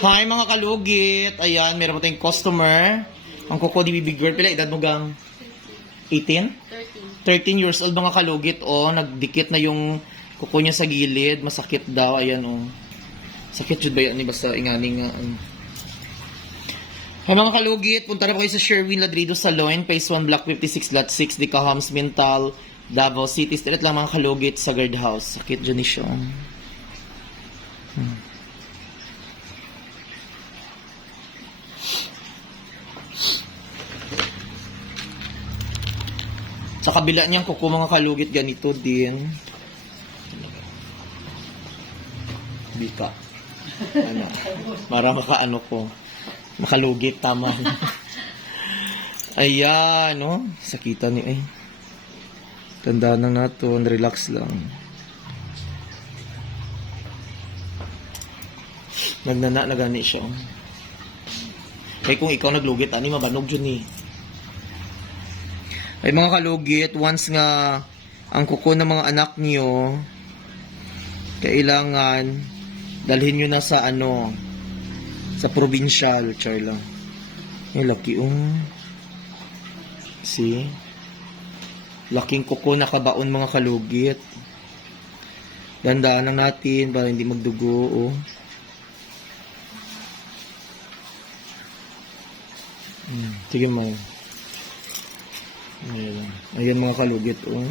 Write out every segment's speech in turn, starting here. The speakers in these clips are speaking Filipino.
Hi mga kalugit. Ayan, meron mo tayong customer. Ang kuko di big girl. Pila, edad mo gang 18? 13 years old mga kalugit. Oh, nagdikit na yung kuko niya sa gilid. Masakit daw. Ayan, oh. Sakit jud ba yan? Basta inganing nga. Hi mga kalugit. Punta na po kayo sa Sherwin Ladrido Salon. Phase 1, Block 56, Lot 6, Dicahams, Mintal, Davao City. Straight lang mga kalugit sa guard house. Sakit dyan ni siya. Sa kabila niyang kuko mga kalugit, ganito din. Bika. Ano? Para makaano ko. Makalugit, tama. Ayan, no? Sakitan niyo eh. Tandaan lang natin, relax lang. Nagnana na gani siya. Kaya kung ikaw naglugit, ani mabanog dyan eh. Ay mga kalugit, once nga ang kuko ng mga anak niyo, kailangan dalhin nyo na sa ano, sa provincial, char lang. Ay, laki See? Laking kuko nakabaon mga kalugit. Dandaan lang natin para hindi magdugo, oh. Sige mo. Ayan mga kalugit, oh.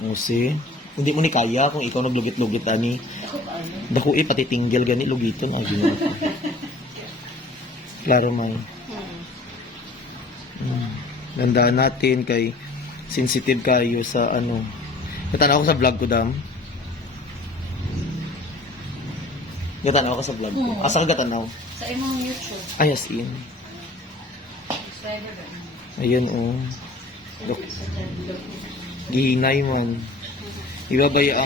Oh, see? Hindi mo ni kaya kung ikaw naglugit-lugit, ani. Dako pati tinggil gani lugiton. Ay, ginawa ko. Klaro may. Landaan natin kay sensitive kayo sa ano. Natanaw ko sa vlog ko, dam. Gatanaw ka sa vlog ko. Asa ka gatanaw? Sa imong YouTube. Ay, as in. Subscriber ba? Ayan, oh. Gihinay man. Ibabaya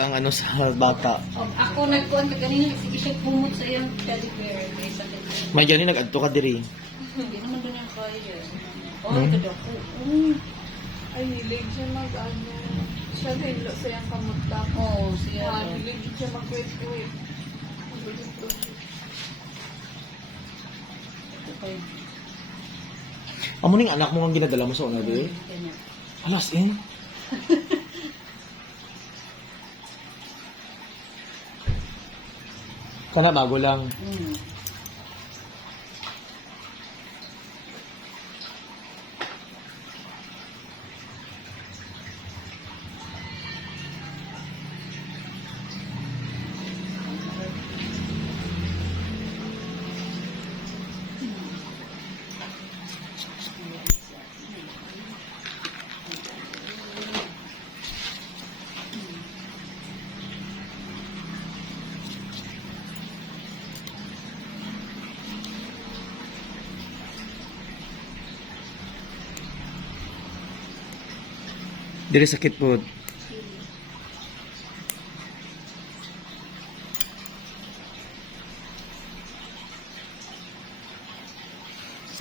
ang ano sa bata. Ako nagkuhan ka ganina, sige siya pumot sa iyang teddy bear. May gani nag-adto ka diri. Hindi naman doon yung kaya. Kadako. Ay, hilig siya mag-ano. Siya hilo sa iyang kamutak. Oo, siya. Hilig siya mag-wait-wait. Amo ning anak mo ang ginadala mo sa una diri? Alas in. Kana bago lang. Diri sakit po.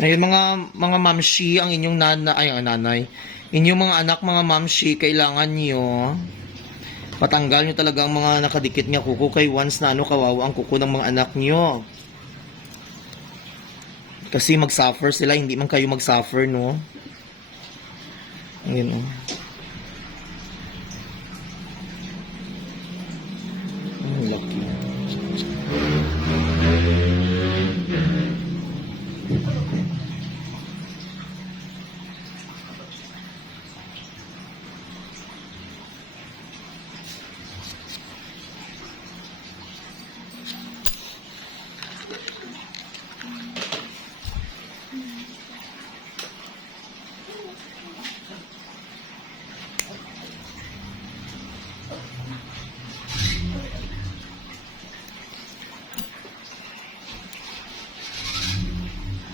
Ayun mga mamshi ang inyong nanay. Inyong mga anak mga mamshi, kailangan niyo patanggal niyo talaga ang mga nakadikit nga kuko kay once na ano kawawa ang kuko ng mga anak niyo. Kasi mag-suffer sila, hindi man kayo mag-suffer, no? Ayun, oh. Lucky.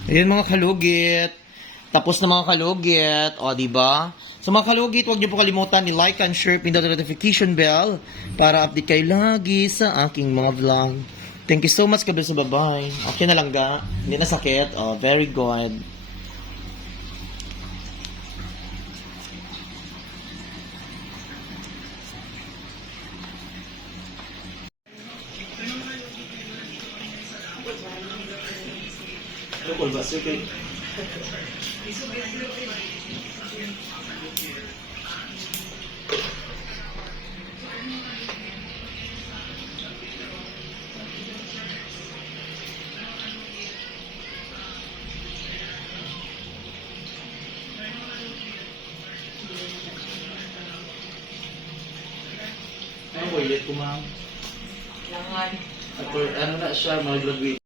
Ayan mga kalugit. Tapos na mga kalugit. O, diba? So mga kalugit, huwag niyo po kalimutan i-like and share, pindot the notification bell para update kayo lagi sa aking mga vlog. Thank you so much, kabisa. Bye-bye. Okay na lang ga? Hindi na sakit? Oh, very good. Tukol ba? Sige. Ano ko, ilit ko ma'am? Langan. Ano na siya, mag-graduate